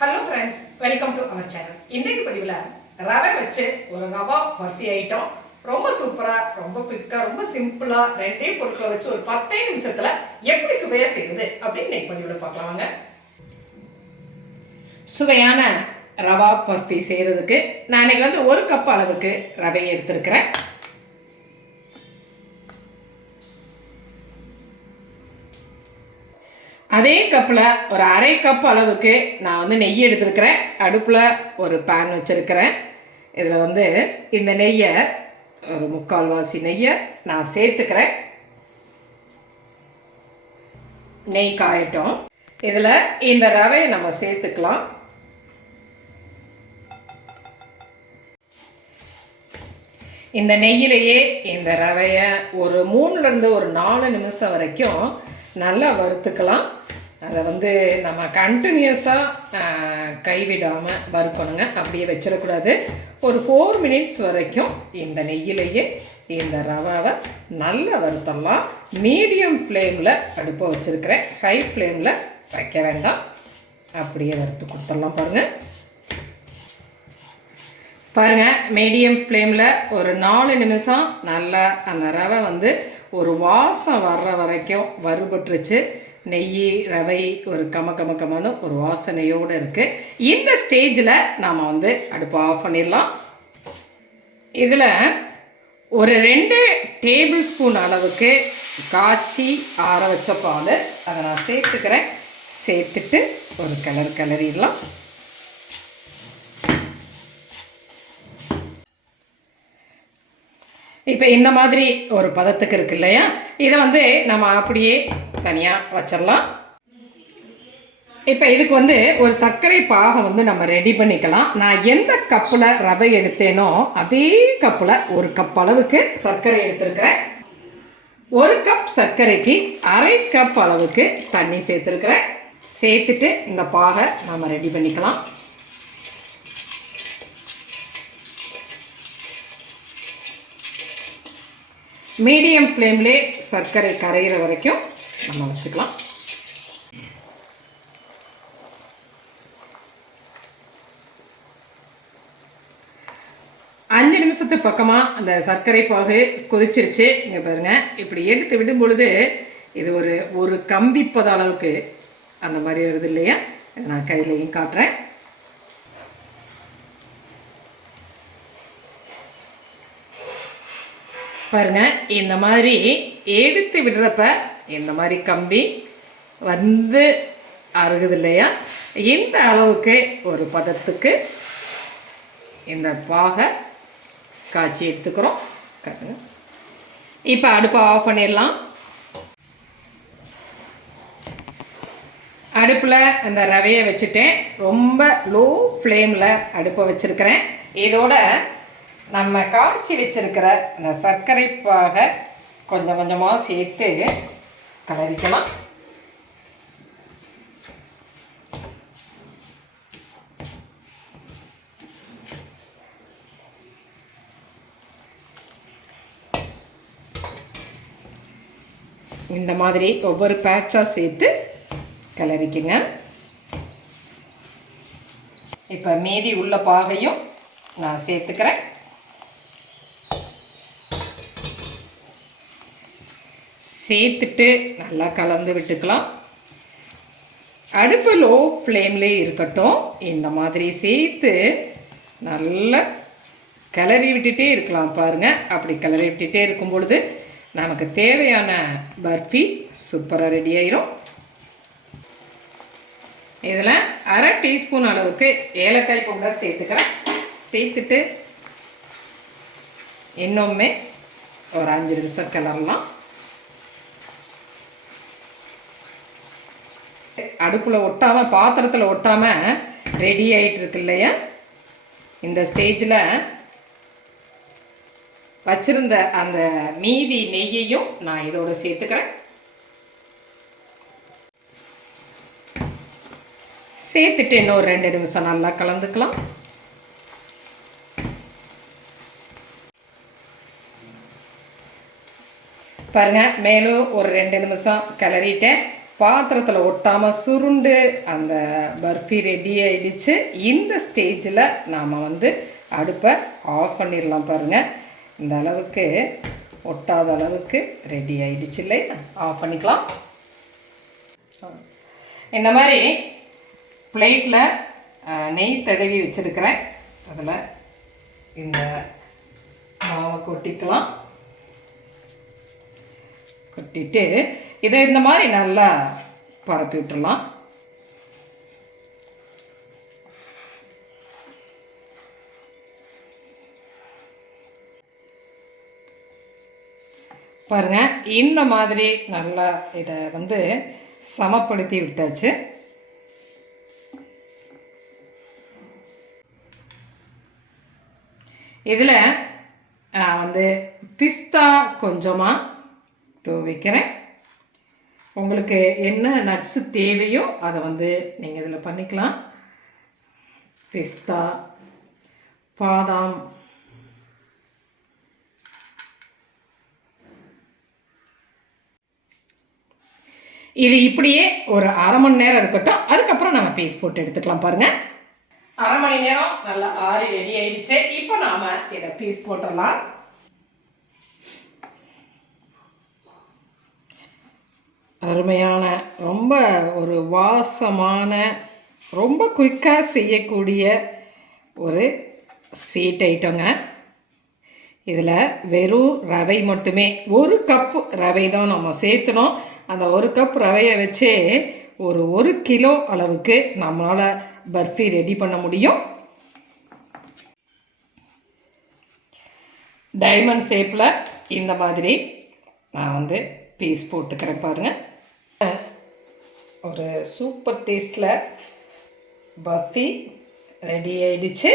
Hello friends, welcome to our channel. இன்றைக்கு பதிவில் ரவை வச்சு ஒரு ரவா பர்ஃபி ஐட்டம் ரொம்ப சூப்பராக, ரொம்ப குயிக்காக, ரொம்ப சிம்பிளாக ரெண்டே பொருட்களை வச்சு ஒரு 10 நிமிஷத்தில் எப்படி சுவையாக செய்யுது அப்படின்னு இன்னைக்கு பதிவில் பார்க்கலாம் வாங்க. சுவையான ரவா பர்ஃபி செய்கிறதுக்கு நான் இன்னைக்கு வந்து 1 கப் அளவுக்கு ரவையை எடுத்துருக்கிறேன். அதே கப்பில் ஒரு அரை கப் அளவுக்கு நான் வந்து நெய் எடுத்துருக்கிறேன். அடுப்பில் ஒரு பேன் வச்சுருக்கிறேன். இதில் வந்து இந்த நெய்யை ஒரு 3/4 நெய்யை நான் சேர்த்துக்கிறேன். நெய் காயட்டும். இதில் இந்த ரவையை நம்ம சேர்த்துக்கலாம். இந்த நெய்யிலேயே இந்த ரவையை ஒரு 3லேருந்து ஒரு 4 நிமிஷம் வரைக்கும் நல்லா வறுத்துக்கலாம். அதை வந்து நம்ம கண்டினியூஸாக கைவிடாமல் வறுக்கணுங்க, அப்படியே வச்சிடக்கூடாது. ஒரு 4 மினிட்ஸ் வரைக்கும் இந்த நெய்யிலேயே இந்த ரவாவை நல்லா வறுத்தரலாம். மீடியம் ஃப்ளேமில் அடுப்பை வச்சுருக்கிறேன், ஹை ஃப்ளேமில் வைக்க வேண்டாம். அப்படியே வறுத்து கொடுத்துடலாம். பாருங்கள், மீடியம் ஃப்ளேமில் ஒரு 4 நிமிஷம் நல்லா அந்த ரவை வந்து ஒரு வாசம் வர்ற வரைக்கும் வறுபட்டுருச்சு. நெய் ரவை ஒரு கமன்னு ஒரு வாசனையோடு இருக்குது. இந்த ஸ்டேஜில் நாம் வந்து அடுப்பு ஆஃப் பண்ணிடலாம். இதில் ஒரு 2 டேபிள் ஸ்பூன் அளவுக்கு காய்ச்சி ஆற வச்ச பால் அதை நான் சேர்த்துக்கிறேன். சேர்த்துட்டு ஒரு கிளறிடலாம். இப்போ இந்த மாதிரி ஒரு பதத்துக்கு இருக்கு இல்லையா, இதை வந்து நம்ம அப்படியே தனியாக வச்சிடலாம். இப்போ இதுக்கு வந்து ஒரு சர்க்கரை பாகம் வந்து நம்ம ரெடி பண்ணிக்கலாம். நான் எந்த கப்பில் ரவை எடுத்தேனோ அதே கப்பில் 1 கப் அளவுக்கு சர்க்கரை எடுத்துருக்கிறேன். 1 கப் சர்க்கரைக்கு அரை கப் அளவுக்கு தண்ணி சேர்த்துருக்கிறேன். சேர்த்துட்டு இந்த பாகை நம்ம ரெடி பண்ணிக்கலாம். மீடியம் ஃப்ளேம்லே சர்க்கரை கரைகிற வரைக்கும் நம்ம வச்சுக்கலாம். அஞ்சு நிமிஷத்துக்கு பக்கமாக அந்த சர்க்கரை பாகு கொதிச்சிருச்சு. இங்கே பாருங்கள், இப்படி எடுத்து விடும் பொழுது இது ஒரு கம்பி பத அளவுக்கு அந்த மாதிரி வருது இல்லையா. நான் கையிலையும் காட்டுறேன். பாருங்க, இந்த மாதிரி எடுத்து விடுறப்ப இந்த மாதிரி கம்பி வந்து அருகுது இல்லையா. இந்த அளவுக்கு ஒரு பதத்துக்கு இந்த பாகை காய்ச்சி எடுத்துக்கிறோம். இப்போ அடுப்பை ஆஃப் பண்ணிடலாம். அடுப்பில் அந்த ரவையை வச்சுட்டேன். ரொம்ப லோ ஃப்ளேமில் அடுப்பை வச்சுருக்கிறேன். இதோட நம்ம காய்ச்சி வச்சிருக்கிற இந்த சர்க்கரை பாகை கொஞ்சம் கொஞ்சமாக சேர்த்து கலரிக்கலாம். இந்த மாதிரி ஒவ்வொரு பேட்சாக சேர்த்து கலரிக்குங்க. இப்போ மீதி உள்ள பாகையும் நான் சேர்த்துக்கிறேன். சேர்த்துட்டு நல்லா கலந்து விட்டுக்கலாம். அடுப்பு லோ ஃப்ளேம்லேயே இருக்கட்டும். இந்த மாதிரி சேர்த்து நல்லா கிளறி விட்டுட்டே இருக்கலாம். பாருங்கள், அப்படி கிளறி விட்டுட்டே இருக்கும் பொழுது நமக்கு தேவையான பர்ஃபி சூப்பராக ரெடி ஆயிரும். இதில் அரை டீஸ்பூன் அளவுக்கு ஏலக்காய் பவுடர் சேர்த்துக்கிறேன். சேர்த்துட்டு இன்னுமே ஒரு 5 நிமிஷம் கிளறலாம். அடுப்பில் ஒட்டாமல், பாத்திரத்தில் ஒட்டாமல் ரெடி ஆகிட்டு இருக்கு இல்லையா. இந்த ஸ்டேஜில் வச்சுருந்த அந்த மீதி நெய்யையும் நான் இதோடு சேர்த்துக்கிறேன். சேர்த்துட்டு இன்னொரு 2 நிமிஷம் நல்லா கலந்துக்கலாம். பாருங்கள், மேலும் ஒரு 2 நிமிஷம் கிளறிட்டேன். பாத்திரத்தில் ஒட்டாமல் சுருண்டு அந்த பர்ஃபி ரெடி ஆகிடுச்சு. இந்த ஸ்டேஜில் நாம் வந்து அடுப்பை ஆஃப் பண்ணிடலாம். பாருங்கள், இந்த அளவுக்கு ஒட்டாத அளவுக்கு ரெடி ஆகிடுச்சு இல்லையா? ஆஃப் பண்ணிக்கலாம். இந்த மாதிரி பிளேட்டில் நெய் தடவி வச்சுருக்கிறேன். அதில் இந்த மாவை கொட்டிக்கலாம். கொட்டிட்டு இதை இந்த மாதிரி நல்லா பரப்பி விட்டுடலாம். பாருங்கள், இந்த மாதிரி நல்லா இதை வந்து சமப்படுத்தி விட்டாச்சு. இதில் நான் வந்து பிஸ்தா கொஞ்சமாக தூவிக்கிறேன். உங்களுக்கு என்ன நட்ஸு தேவையோ அதை வந்து நீங்கள் இதில் பண்ணிக்கலாம். பிஸ்தா, பாதாம், இது இப்படியே ஒரு அரை மணி நேரம் இருக்கட்டும். அதுக்கப்புறம் நம்ம பீஸ் போட்டு எடுத்துக்கலாம். பாருங்கள், அரை மணி நேரம் நல்லா ஆறி ரெடி ஆயிடுச்சு. இப்போ நாம் இதை பீஸ் போட்டுடலாம். அருமையான, ரொம்ப ஒரு வாசமான, ரொம்ப குயிக்காக செய்யக்கூடிய ஒரு ஸ்வீட் ஐட்டங்க. இதில் வெறும் ரவை மட்டுமே, ஒரு கப்பு ரவை தான் நம்ம சேர்த்துனோம். அந்த ஒரு கப் ரவையை வச்சே ஒரு கிலோ அளவுக்கு நம்மளால் பர்ஃபி ரெடி பண்ண முடியும். டைமண்ட் ஷேப்பில் இந்த மாதிரி நான் வந்து பீஸ் போட்டுக்கிறேன். பாருங்கள், ஒரு சூப்பர் டேஸ்ட்டில் பர்ஃபி ரெடி ஆயிடுச்சு.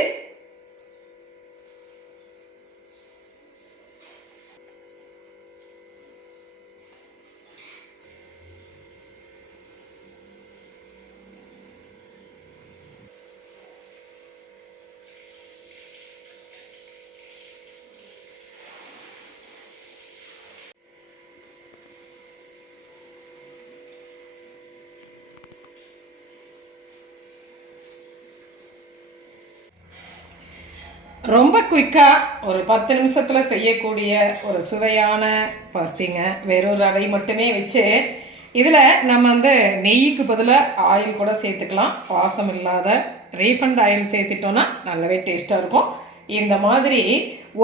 ரொம்ப குயிக்காக ஒரு 10 நிமிஷத்தில் செய்யக்கூடிய ஒரு சுவையான பர்ஃபிங்க. வெறும் ரவை மட்டுமே வச்சு இதில் நம்ம வந்து நெய்யுக்கு பதிலாக ஆயில் கூட சேர்த்துக்கலாம். வாசம் இல்லாத ரீஃபண்ட் ஆயில் சேர்த்துட்டோன்னா நல்லாவே டேஸ்ட்டாக இருக்கும். இந்த மாதிரி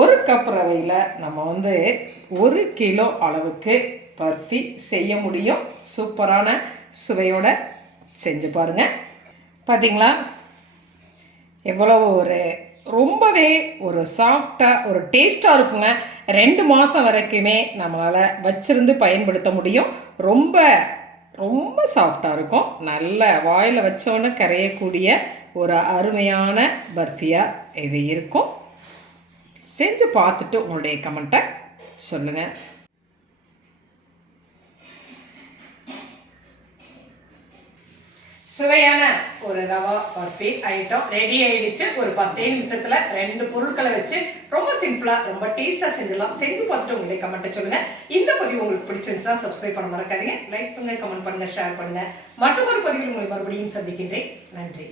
ஒரு கப் ரவையில் நம்ம வந்து 1 கிலோ அளவுக்கு பர்ஃபி செய்ய முடியும். சூப்பரான சுவையோடு செஞ்சு பாருங்கள். பார்த்தீங்களா, எவ்வளோ ஒரு ரொம்பவே ஒரு சாஃப்டாக ஒரு டேஸ்ட்டாக இருக்குங்க. 2 மாதம் வரைக்குமே நம்மளால் வச்சிருந்து பயன்படுத்த முடியும். ரொம்ப ரொம்ப சாஃப்டாக இருக்கும். நல்ல வாயில் வச்சோன்னு கரையக்கூடிய ஒரு அருமையான பர்ஃபியாக இது இருக்கும். செஞ்சு பார்த்துட்டு உங்களுடைய கமெண்ட்டை சொல்லுங்கள். சுவையான ஒரு ரவா பர்ஃபி ஐட்டம் ரெடி ஆயிடுச்சு. ஒரு 10 நிமிஷத்தில் 2 பொருட்களை வச்சு ரொம்ப சிம்பிளாக ரொம்ப டேஸ்ட்டாக செஞ்சிடலாம். செஞ்சு பார்த்துட்டு உங்களுடைய கமெண்ட்டை சொல்லுங்கள். இந்த பதிவு உங்களுக்கு பிடிச்சிருந்துச்சுன்னா சப்ஸ்கிரைப் பண்ண மறக்காதீங்க. லைக் பண்ணுங்கள், கமெண்ட் பண்ணுங்கள், ஷேர் பண்ணுங்கள். மற்றொரு பதிவில் உங்களை மறுபடியும் சந்திக்கின்றேன். நன்றி.